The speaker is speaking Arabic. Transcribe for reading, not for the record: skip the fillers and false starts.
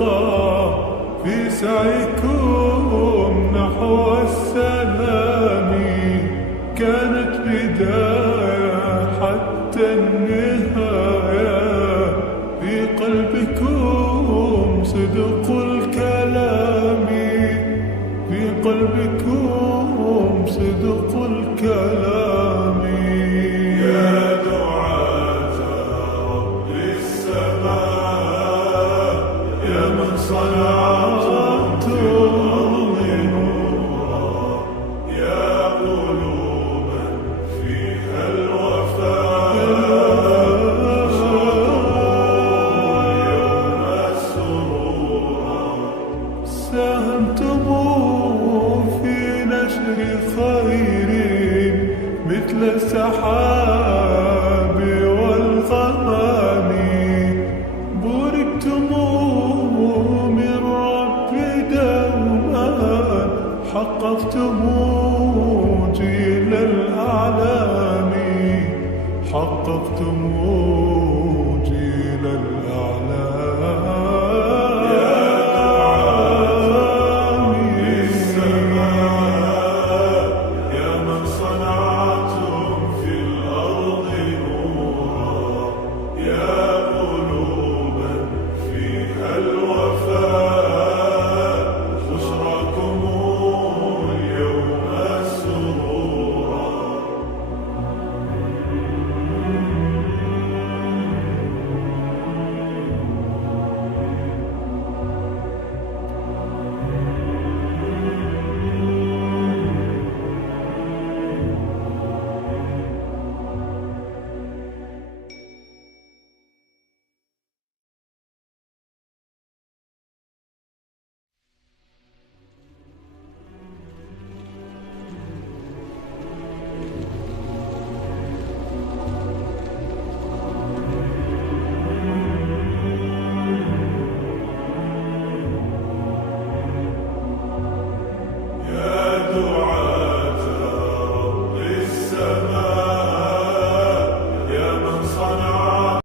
ترقى في سعيكم نحو السلام. كانت بداية حتى النهاية، في قلبكم صدق الكلام، في قلبكم صدق الكلام. يا دعاة رب السماء، يا من صنعتم الأرض نورا، يا قلوبا فيها الوفاء، يوم سرورا. ساهمتم في نشر خير مثل السحاب والغمام، بوركتم من رب دوما، حققتم جيل الأعلام، حققتم جيل الأعلام.